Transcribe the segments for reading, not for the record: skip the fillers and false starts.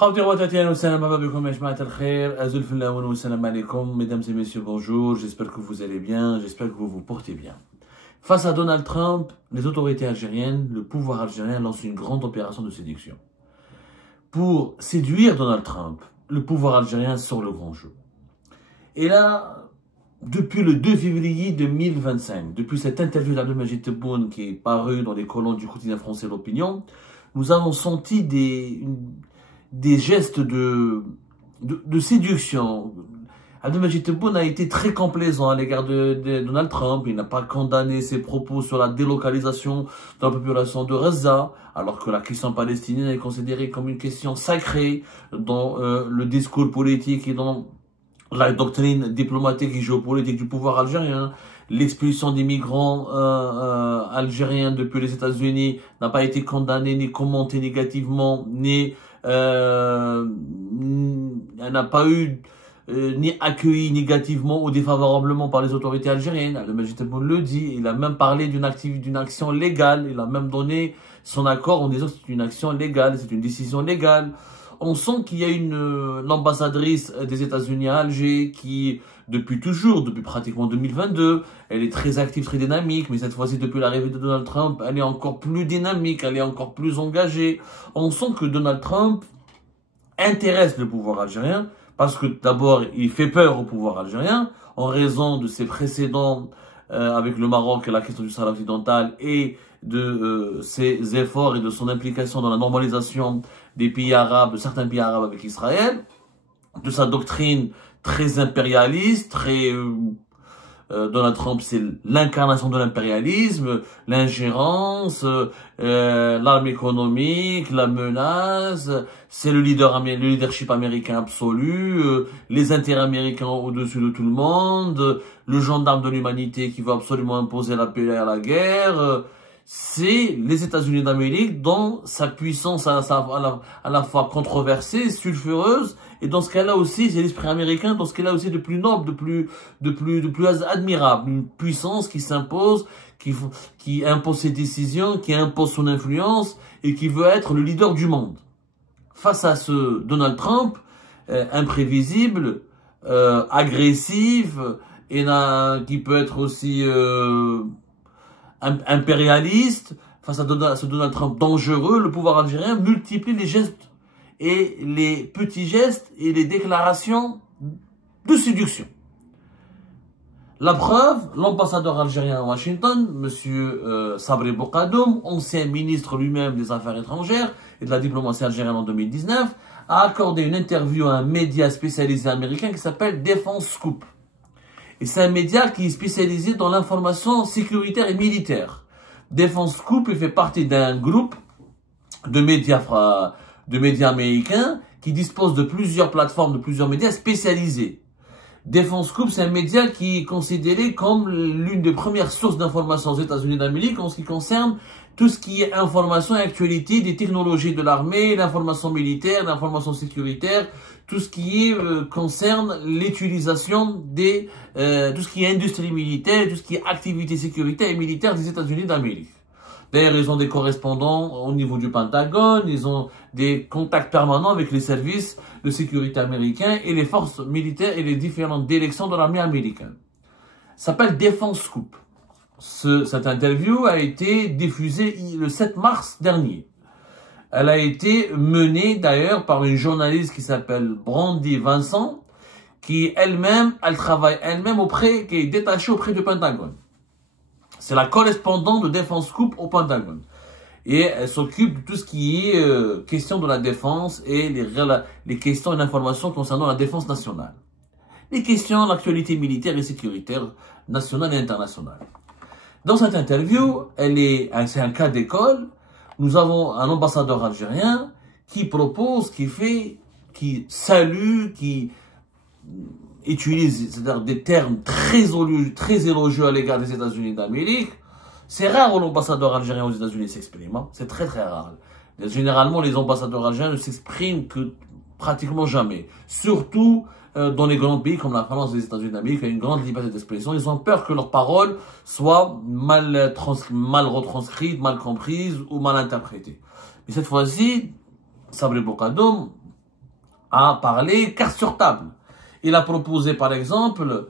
Mesdames et messieurs, bonjour, j'espère que vous allez bien, j'espère que vous vous portez bien. Face à Donald Trump, les autorités algériennes, le pouvoir algérien lance une grande opération de séduction. Pour séduire Donald Trump, le pouvoir algérien sort le grand jeu. Et là, depuis le 2 février 2025, depuis cette interview d'Abdelmajid Tebboune qui est parue dans les colonnes du quotidien français L'Opinion, nous avons senti des gestes de séduction. Abdelmajid Tebboune a été très complaisant à l'égard de Donald Trump. Il n'a pas condamné ses propos sur la délocalisation de la population de Gaza, alors que la question palestinienne est considérée comme une question sacrée dans le discours politique et dans la doctrine diplomatique et géopolitique du pouvoir algérien. L'expulsion des migrants algériens depuis les États-Unis n'a pas été condamnée ni commentée négativement, ni elle n'a pas eu ni accueilli négativement ou défavorablement par les autorités algériennes. Abdelmajid Tebboune le dit, il a même parlé d'une action légale, il a même donné son accord en disant que c'est une action légale, c'est une décision légale. On sent qu'il y a l'ambassadrice des États-Unis à Alger qui, depuis toujours, depuis pratiquement 2022, elle est très active, très dynamique, mais cette fois-ci, depuis l'arrivée de Donald Trump, elle est encore plus dynamique, elle est encore plus engagée. On sent que Donald Trump intéresse le pouvoir algérien, parce que d'abord, il fait peur au pouvoir algérien, en raison de ses précédents avec le Maroc et la question du Sahara occidental, et de ses efforts et de son implication dans la normalisation des pays arabes, de certains pays arabes avec Israël, de sa doctrine très impérialiste, très Donald Trump, c'est l'incarnation de l'impérialisme, l'ingérence, l'arme économique, la menace, c'est le leadership américain absolu, les intérêts américains au-dessus de tout le monde, le gendarme de l'humanité qui veut absolument imposer la paix et la guerre. C'est les États-Unis d'Amérique dans sa puissance à la fois controversée, sulfureuse, et dans ce cas-là aussi, c'est l'esprit américain, dans ce cas-là aussi de plus noble, de plus admirable, une puissance qui s'impose, qui impose ses décisions, qui impose son influence, et qui veut être le leader du monde. Face à ce Donald Trump, imprévisible, agressif, et qui peut être aussi impérialiste, face à ce Donald Trump dangereux, le pouvoir algérien multiplie les gestes et les petits gestes et les déclarations de séduction. La preuve, l'ambassadeur algérien à Washington, M. Sabri Bourgadoum, ancien ministre lui-même des Affaires étrangères et de la diplomatie algérienne en 2019, a accordé une interview à un média spécialisé américain qui s'appelle Defense Scoop. Et c'est un média qui est spécialisé dans l'information sécuritaire et militaire. Defense Scoop, il fait partie d'un groupe de médias américains qui dispose de plusieurs plateformes, de plusieurs médias spécialisés. Defense Scoop, c'est un média qui est considéré comme l'une des premières sources d'information aux États-Unis d'Amérique en ce qui concerne tout ce qui est information et actualité des technologies de l'armée, l'information militaire, l'information sécuritaire, tout ce qui concerne l'utilisation tout ce qui est industrie militaire, tout ce qui est activité sécuritaire et militaire des États-Unis d'Amérique. D'ailleurs, ils ont des correspondants au niveau du Pentagone, ils ont des contacts permanents avec les services de sécurité américains et les forces militaires et les différentes directions de l'armée américaine. Ça s'appelle Defense Scoop. Cette interview a été diffusée le 7 mars dernier. Elle a été menée d'ailleurs par une journaliste qui s'appelle Brandy Vincent, qui elle-même, elle travaille elle-même qui est détachée auprès du Pentagone. C'est la correspondante de Defense Scoop au Pentagone. Et elle s'occupe de tout ce qui est question de la défense et les questions et l'information concernant la défense nationale. Les questions, l'actualité militaire et sécuritaire nationale et internationale. Dans cette interview, c'est un cas d'école. Nous avons un ambassadeur algérien qui propose, qui salue, qui utilise c'est-à-dire des termes très élogieux à l'égard des États-Unis d'Amérique. C'est rare où l'ambassadeur algérien aux États-Unis s'exprime. Hein. C'est très très rare. Généralement, les ambassadeurs algériens ne s'expriment que pratiquement jamais. Surtout dans les grands pays comme la France et les États-Unis d'Amérique, il y a une grande liberté d'expression. Ils ont peur que leurs paroles soient mal retranscrites, mal comprises ou mal interprétées. Mais cette fois-ci, Sabri Bourgadoum a parlé carte sur table. Il a proposé, par exemple,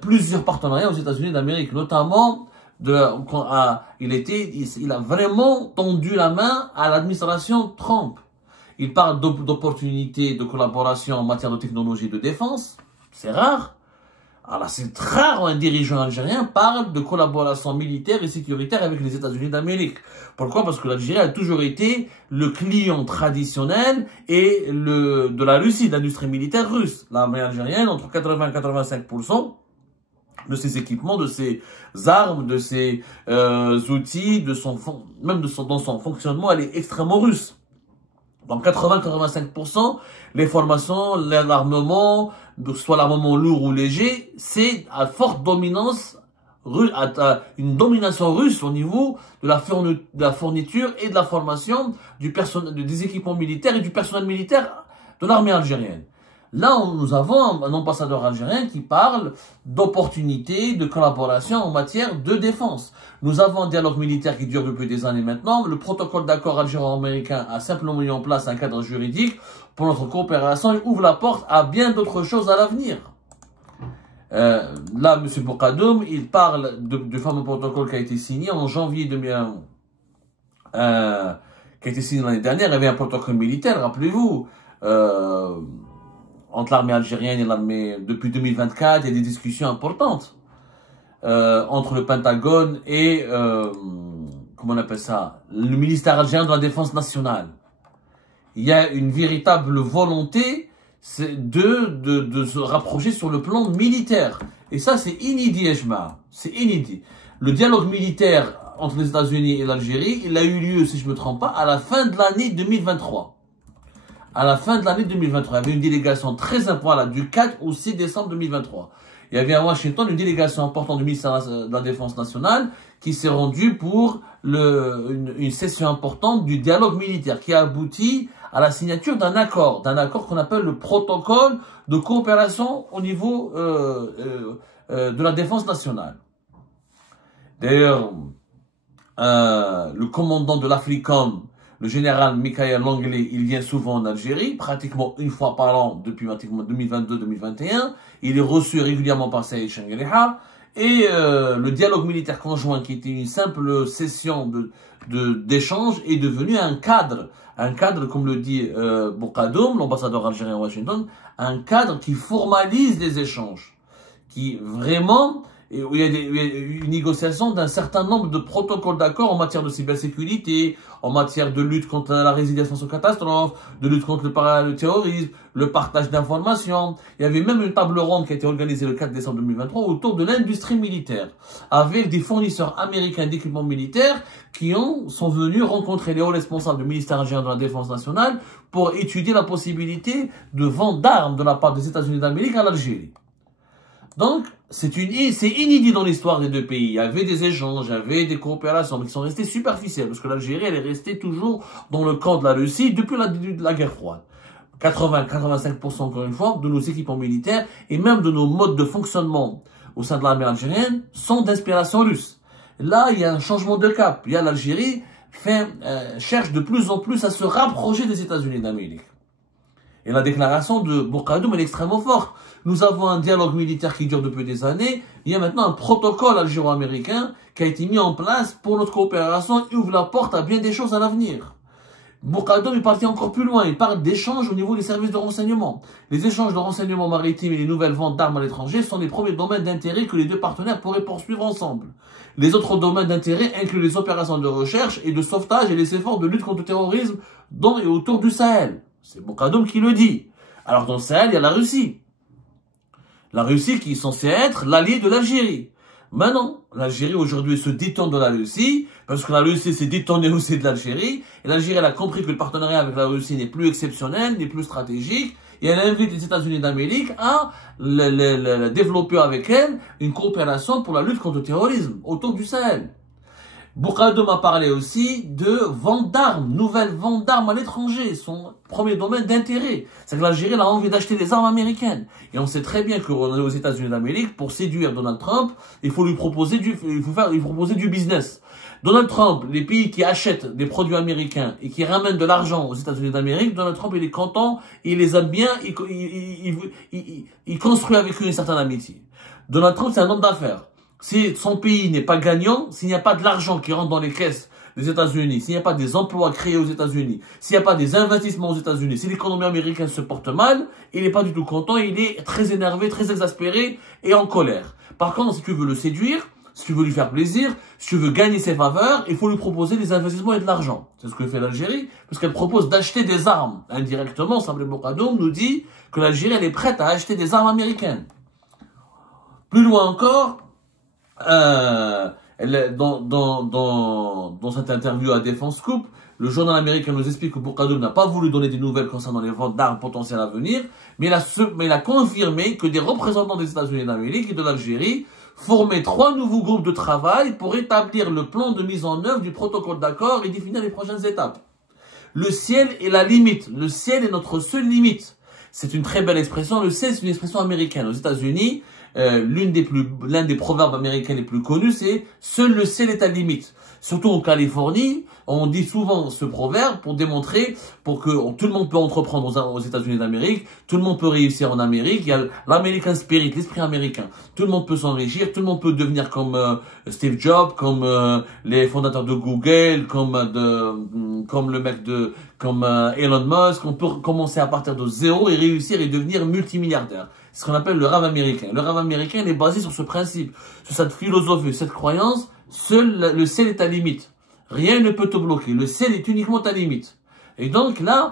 plusieurs partenariats aux États-Unis d'Amérique, notamment, il a vraiment tendu la main à l'administration Trump. Il parle d'opportunités de collaboration en matière de technologie de défense. C'est rare. Alors, c'est rare un dirigeant algérien parle de collaboration militaire et sécuritaire avec les États-Unis d'Amérique. Pourquoi? Parce que l'Algérie a toujours été le client traditionnel de la Russie, de l'industrie militaire russe. L'armée algérienne, entre 80 et 85% de ses équipements, de ses armes, de ses outils, dans son fonctionnement, elle est extrêmement russe. Dans 80-85%, les formations, l'armement, soit l'armement lourd ou léger, c'est à forte dominance, une domination russe au niveau de la fourniture et de la formation des équipements militaires et du personnel militaire de l'armée algérienne. Là, nous avons un ambassadeur algérien qui parle d'opportunités, de collaboration en matière de défense. Nous avons un dialogue militaire qui dure depuis des années maintenant. Le protocole d'accord algéro-américain a simplement mis en place un cadre juridique pour notre coopération et ouvre la porte à bien d'autres choses à l'avenir. Là, M. Bourkadoum, il parle du fameux protocole qui a été signé en janvier 2001, qui a été signé l'année dernière. Il y avait un protocole militaire, rappelez-vous, entre l'armée algérienne et l'armée, depuis 2024, il y a des discussions importantes entre le Pentagone et, comment on appelle ça, le ministère algérien de la Défense nationale. Il y a une véritable volonté de se rapprocher sur le plan militaire. Et ça, c'est inédit, Ejma. C'est inédit. Le dialogue militaire entre les États-Unis et l'Algérie, il a eu lieu, si je ne me trompe pas, à la fin de l'année 2023. À la fin de l'année 2023, il y avait une délégation très importante, du 4 au 6 décembre 2023. Il y avait à Washington une délégation importante du ministère de la Défense nationale qui s'est rendue pour une session importante du dialogue militaire qui a abouti à la signature d'un accord qu'on appelle le protocole de coopération au niveau de la défense nationale. D'ailleurs, le commandant de l'Africom, le général Michael Langley, il vient souvent en Algérie, pratiquement une fois par an depuis 2022-2021. Il est reçu régulièrement par Saïd Changeliha. Et le dialogue militaire conjoint, qui était une simple session d'échange, est devenu un cadre, comme le dit Bourkadoum, l'ambassadeur algérien à Washington, un cadre qui formalise les échanges, qui vraiment, où il y a une négociation d'un certain nombre de protocoles d'accord en matière de cybersécurité, en matière de lutte contre la résilience face aux catastrophes, de lutte contre le terrorisme, le partage d'informations. Il y avait même une table ronde qui a été organisée le 4 décembre 2023 autour de l'industrie militaire, avec des fournisseurs américains d'équipements militaires qui sont venus rencontrer les hauts responsables du ministère algérien de la Défense nationale pour étudier la possibilité de vente d'armes de la part des États-Unis d'Amérique à l'Algérie. Donc, c'est inédit dans l'histoire des deux pays. Il y avait des échanges, il y avait des coopérations, mais qui sont restées superficielles, parce que l'Algérie, elle est restée toujours dans le camp de la Russie depuis le début de la guerre froide. 80-85% encore une fois, de nos équipements militaires, et même de nos modes de fonctionnement au sein de l'armée algérienne, sont d'inspiration russe. Là, il y a un changement de cap. Il y a l'Algérie cherche de plus en plus à se rapprocher des États-Unis d'Amérique. Et la déclaration de Bourkadoum est extrêmement forte. Nous avons un dialogue militaire qui dure depuis des années. Il y a maintenant un protocole algéro-américain qui a été mis en place pour notre coopération et ouvre la porte à bien des choses à l'avenir. Bourkadoum est parti encore plus loin. Il parle d'échanges au niveau des services de renseignement. Les échanges de renseignement maritime et les nouvelles ventes d'armes à l'étranger sont les premiers domaines d'intérêt que les deux partenaires pourraient poursuivre ensemble. Les autres domaines d'intérêt incluent les opérations de recherche et de sauvetage et les efforts de lutte contre le terrorisme dans et autour du Sahel. C'est Bourkadoum qui le dit. Alors dans le Sahel, il y a la Russie. La Russie qui est censée être l'allié de l'Algérie. Maintenant, l'Algérie aujourd'hui se détend de la Russie, parce que la Russie s'est détournée aussi de l'Algérie, et l'Algérie elle a compris que le partenariat avec la Russie n'est plus exceptionnel, n'est plus stratégique, et elle invite les États-Unis d'Amérique à développer avec elle une coopération pour la lutte contre le terrorisme autour du Sahel. Bourkadoum a parlé aussi de vente d'armes, nouvelles ventes d'armes à l'étranger, son premier domaine d'intérêt. C'est que l'Algérie a envie d'acheter des armes américaines. Et on sait très bien qu'aux États-Unis d'Amérique, pour séduire Donald Trump, il faut lui proposer du business. Donald Trump, les pays qui achètent des produits américains et qui ramènent de l'argent aux États-Unis d'Amérique, Donald Trump, il est content, il les aime bien, il construit avec eux une certaine amitié. Donald Trump, c'est un homme d'affaires. Si son pays n'est pas gagnant, s'il n'y a pas de l'argent qui rentre dans les caisses des États-Unis, s'il n'y a pas des emplois créés aux États-Unis, s'il n'y a pas des investissements aux États-Unis, si l'économie américaine se porte mal, il n'est pas du tout content, il est très énervé, très exaspéré et en colère. Par contre, si tu veux le séduire, si tu veux lui faire plaisir, si tu veux gagner ses faveurs, il faut lui proposer des investissements et de l'argent. C'est ce que fait l'Algérie, parce qu'elle propose d'acheter des armes. Indirectement, Sabri Bourgadoum nous dit que l'Algérie, elle est prête à acheter des armes américaines. Plus loin encore, dans cette interview à Défense Scoop, le journal américain nous explique que Bourgadoum n'a pas voulu donner des nouvelles concernant les ventes d'armes potentielles à venir, mais il a confirmé que des représentants des États-Unis d'Amérique et de l'Algérie formaient 3 nouveaux groupes de travail pour établir le plan de mise en œuvre du protocole d'accord et définir les prochaines étapes. Le ciel est la limite. Le ciel est notre seule limite. C'est une très belle expression. Le ciel, c'est une expression américaine. Aux États-Unis, l'un des proverbes américains les plus connus, c'est « Seul le ciel est ta limite ». Surtout en Californie, on dit souvent ce proverbe pour démontrer, pour que tout le monde peut entreprendre aux États-Unis d'Amérique, tout le monde peut réussir en Amérique, il y a l'American Spirit, l'esprit américain. Tout le monde peut s'enrichir, tout le monde peut devenir comme Steve Jobs, comme les fondateurs de Google, comme Elon Musk. On peut commencer à partir de zéro et réussir et devenir multimilliardaire. C'est ce qu'on appelle le rêve américain. Le rêve américain, il est basé sur ce principe, sur cette philosophie, cette croyance. Seul le ciel est ta limite. Rien ne peut te bloquer. Le ciel est uniquement ta limite. Et donc là,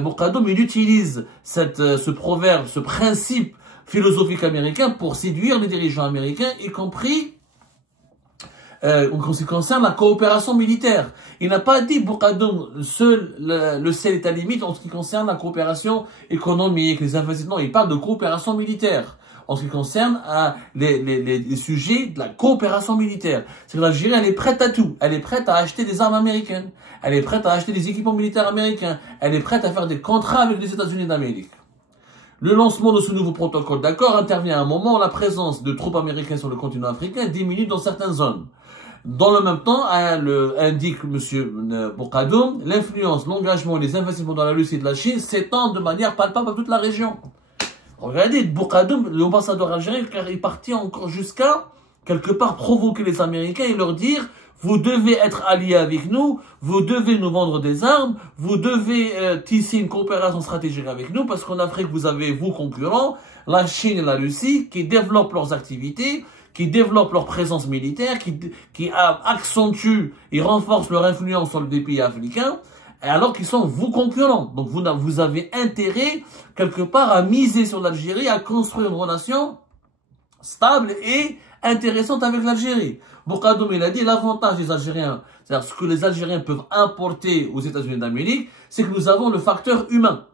Bourgadoum, il utilise ce proverbe, ce principe philosophique américain pour séduire les dirigeants américains, y compris en ce qui concerne la coopération militaire. Il n'a pas dit, Bourgadoum, seul le ciel est ta limite en ce qui concerne la coopération économique, les investissements. Il parle de coopération militaire en ce qui concerne les sujets de la coopération militaire. C'est que l'Algérie, elle est prête à tout. Elle est prête à acheter des armes américaines. Elle est prête à acheter des équipements militaires américains. Elle est prête à faire des contrats avec les États-Unis d'Amérique. Le lancement de ce nouveau protocole d'accord intervient à un moment où la présence de troupes américaines sur le continent africain diminue dans certaines zones. Dans le même temps, indique M. Bourgadoum, l'influence, l'engagement et les investissements dans la Russie et de la Chine s'étendent de manière palpable à toute la région. Regardez, Bourgadoum, l'ambassadeur algérien, car il est parti encore jusqu'à, quelque part, provoquer les Américains et leur dire, vous devez être alliés avec nous, vous devez nous vendre des armes, vous devez tisser une coopération stratégique avec nous, parce qu'en Afrique, vous avez vos concurrents, la Chine et la Russie, qui développent leurs activités, qui développent leur présence militaire, qui accentuent et renforcent leur influence sur les pays africains, alors qu'ils sont vos concurrents. Donc vous avez intérêt, quelque part, à miser sur l'Algérie, à construire une relation stable et intéressante avec l'Algérie. Bourgadoum, il a dit, l'avantage des Algériens, c'est-à-dire ce que les Algériens peuvent importer aux États-Unis d'Amérique, c'est que nous avons le facteur humain.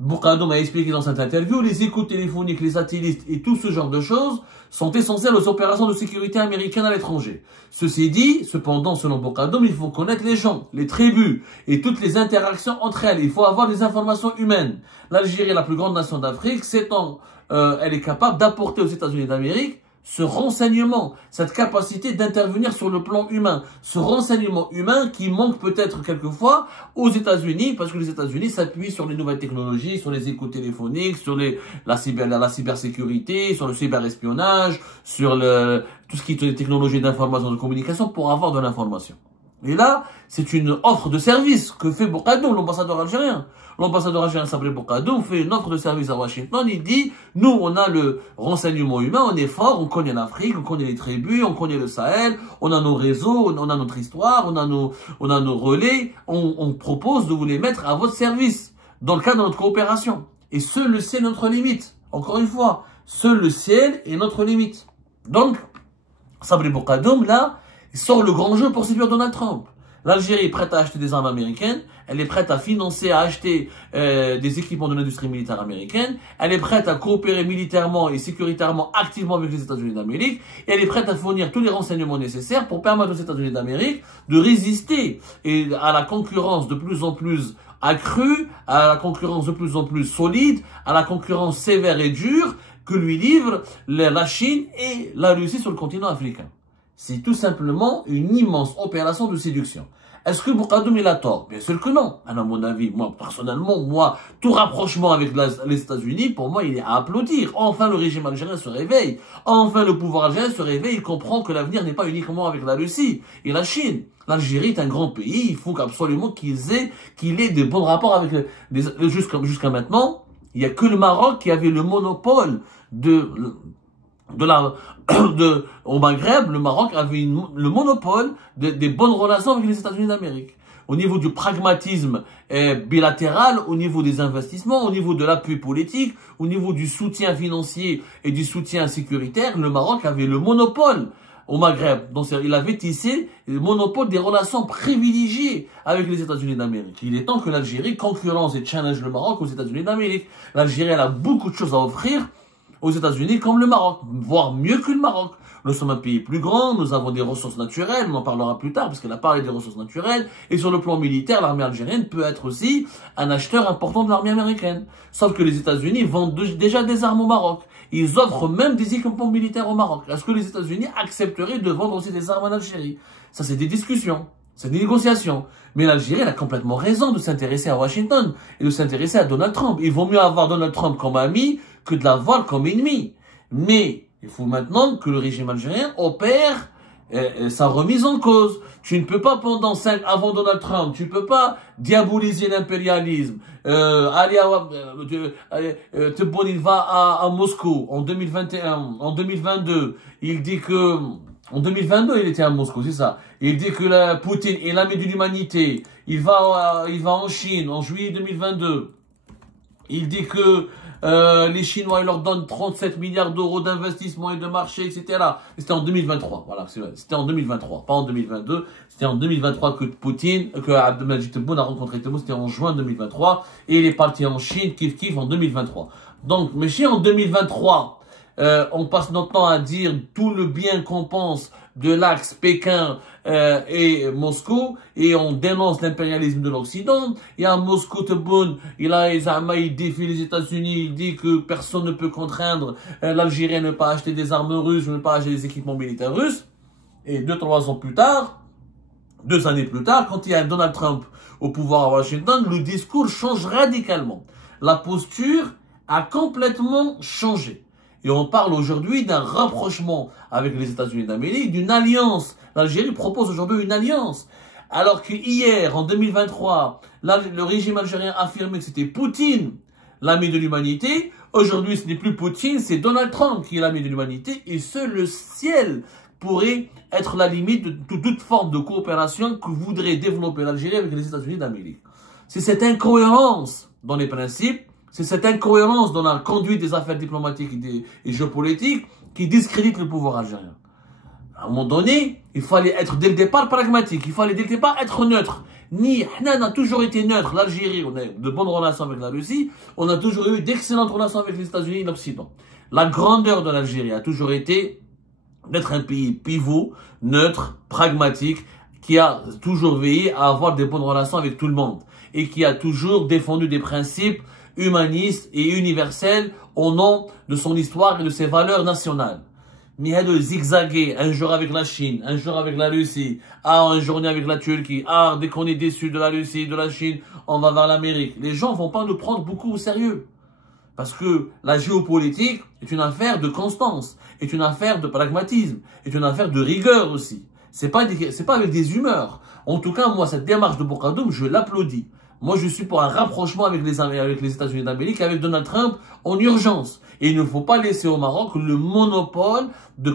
Bourgadoum a expliqué dans cette interview, les écoutes téléphoniques, les satellites et tout ce genre de choses sont essentiels aux opérations de sécurité américaines à l'étranger. Ceci dit, cependant, selon Bourgadoum, il faut connaître les gens, les tribus et toutes les interactions entre elles. Il faut avoir des informations humaines. L'Algérie est la plus grande nation d'Afrique, elle est capable d'apporter aux États-Unis d'Amérique ce renseignement, cette capacité d'intervenir sur le plan humain, ce renseignement humain qui manque peut-être quelquefois aux États-Unis, parce que les États-Unis s'appuient sur les nouvelles technologies, sur les écoutes téléphoniques, sur la cybersécurité, sur le cyberespionnage, sur tout ce qui est technologie d'information, de communication pour avoir de l'information. Et là, c'est une offre de service que fait Bourgadoum, l'ambassadeur algérien. L'ambassadeur algérien Sabri Bourgadoum fait une offre de service à Washington. Il dit, nous, on a le renseignement humain, on est fort, on connaît l'Afrique, on connaît les tribus, on connaît le Sahel, on a nos réseaux, on a notre histoire, on a nos relais. On propose de vous les mettre à votre service dans le cadre de notre coopération. Et seul le ciel est notre limite. Encore une fois, seul le ciel est notre limite. Donc, Sabri Bourgadoum, là, il sort le grand jeu pour séduire Donald Trump. L'Algérie est prête à acheter des armes américaines, elle est prête à financer, à acheter des équipements de l'industrie militaire américaine, elle est prête à coopérer militairement et sécuritairement activement avec les États-Unis d'Amérique, et elle est prête à fournir tous les renseignements nécessaires pour permettre aux États-Unis d'Amérique de résister à la concurrence de plus en plus accrue, à la concurrence de plus en plus solide, à la concurrence sévère et dure que lui livrent la Chine et la Russie sur le continent africain. c'est tout simplement une immense opération de séduction. Est-ce que Bourkadoum il a tort? Bien sûr que non. À mon avis, moi, personnellement, tout rapprochement avec les États-Unis, pour moi, il est à applaudir. Enfin, le régime algérien se réveille. Enfin, le pouvoir algérien se réveille. Il comprend que l'avenir n'est pas uniquement avec la Russie et la Chine. L'Algérie est un grand pays. Il faut absolument qu'il ait de bons rapports avec jusqu'à maintenant. Il n'y a que le Maroc qui avait le monopole au Maghreb. Le Maroc avait le monopole des bonnes relations avec les États-Unis d'Amérique. Au niveau du pragmatisme bilatéral, au niveau des investissements, au niveau de l'appui politique, au niveau du soutien financier et du soutien sécuritaire, le Maroc avait le monopole au Maghreb. Donc il avait tissé le monopole des relations privilégiées avec les États-Unis d'Amérique. Il est temps que l'Algérie concurrence et challenge le Maroc aux États-Unis d'Amérique. L'Algérie, elle a beaucoup de choses à offrir aux États-Unis comme le Maroc, voire mieux que le Maroc. Nous sommes un pays plus grand, nous avons des ressources naturelles, on en parlera plus tard parce qu'elle a parlé des ressources naturelles. Et sur le plan militaire, l'armée algérienne peut être aussi un acheteur important de l'armée américaine. Sauf que les États-Unis vendent déjà des armes au Maroc. Ils offrent même des équipements militaires au Maroc. Est-ce que les États-Unis accepteraient de vendre aussi des armes en Algérie? Ça, c'est des discussions, c'est des négociations. Mais l'Algérie, elle a complètement raison de s'intéresser à Washington et de s'intéresser à Donald Trump. Il vaut mieux avoir Donald Trump comme ami que de l'avoir comme ennemi. Mais il faut maintenant que le régime algérien opère sa remise en cause. Tu ne peux pas avant Donald Trump, tu ne peux pas diaboliser l'impérialisme. Tebboune, il va à Moscou en 2021, en 2022. Il dit que, en 2022, il était à Moscou, c'est ça. Il dit que Poutine est l'ami de l'humanité. Il va en Chine en juillet 2022. Il dit que les Chinois, ils leur donnent 37 milliards d'euros d'investissement et de marché, etc. C'était en 2023. Voilà, c'était en 2023, pas en 2022. C'était en 2023 que Abdelmadjid Tebboune a rencontré Tebboune. C'était en juin 2023. Et il est parti en Chine, kiff en 2023. Donc, mais si en 2023, on passe notre temps à dire tout le bien qu'on pense de l'axe Pékin et Moscou, et on dénonce l'impérialisme de l'Occident. Et à Moscou, Tebboune, il défie les États-Unis, il dit que personne ne peut contraindre l'Algérie à ne pas acheter des armes russes, ne pas acheter des équipements militaires russes. Et 2-3 ans plus tard, 2 années plus tard, quand il y a Donald Trump au pouvoir à Washington, le discours change radicalement. La posture a complètement changé. Et on parle aujourd'hui d'un rapprochement avec les États-Unis d'Amérique, d'une alliance. L'Algérie propose aujourd'hui une alliance. Alors que hier, en 2023, le régime algérien affirmait que c'était Poutine, l'ami de l'humanité. Aujourd'hui, ce n'est plus Poutine, c'est Donald Trump qui est l'ami de l'humanité. Et seul le ciel pourrait être la limite de toute forme de coopération que voudrait développer l'Algérie avec les États-Unis d'Amérique. C'est cette incohérence dans les principes, c'est cette incohérence dans la conduite des affaires diplomatiques et géopolitiques qui discrédite le pouvoir algérien. À un moment donné, il fallait être dès le départ pragmatique, il fallait dès le départ être neutre. On a toujours été neutre. L'Algérie, on a de bonnes relations avec la Russie, on a toujours eu d'excellentes relations avec les États-Unis et l'Occident. La grandeur de l'Algérie a toujours été d'être un pays pivot, neutre, pragmatique, qui a toujours veillé à avoir des bonnes relations avec tout le monde et qui a toujours défendu des principes humaniste et universel au nom de son histoire et de ses valeurs nationales. Mais de zigzaguer un jour avec la Chine, un jour avec la Russie, un journée avec la Turquie, dès qu'on est déçu de la Russie, de la Chine, on va vers l'Amérique. Les gens vont pas nous prendre beaucoup au sérieux. Parce que la géopolitique est une affaire de constance, est une affaire de pragmatisme, est une affaire de rigueur aussi. C'est pas avec des humeurs. En tout cas, moi, cette démarche de Bourkadoum, je l'applaudis. Moi, je suis pour un rapprochement avec les États-Unis d'Amérique, avec Donald Trump en urgence. Et il ne faut pas laisser au Maroc le monopole de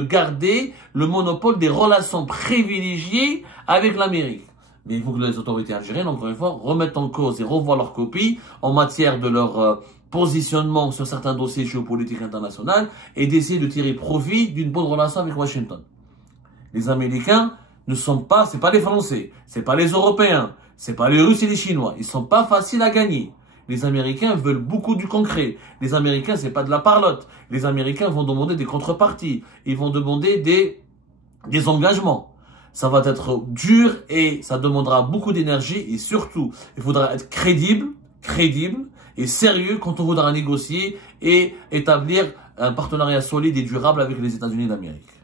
garder le monopole des relations privilégiées avec l'Amérique. Mais il faut que les autorités algériennes, encore une fois, remettent en cause et revoient leur copie en matière de leur positionnement sur certains dossiers géopolitiques internationaux et d'essayer de tirer profit d'une bonne relation avec Washington. Les Américains ne sont pas, c'est pas les Français, c'est pas les Européens, c'est pas les Russes et les Chinois. Ils sont pas faciles à gagner. Les Américains veulent beaucoup du concret. Les Américains, c'est pas de la parlotte. Les Américains vont demander des contreparties. Ils vont demander des engagements. Ça va être dur et ça demandera beaucoup d'énergie et surtout, il faudra être crédible et sérieux quand on voudra négocier et établir un partenariat solide et durable avec les États-Unis d'Amérique.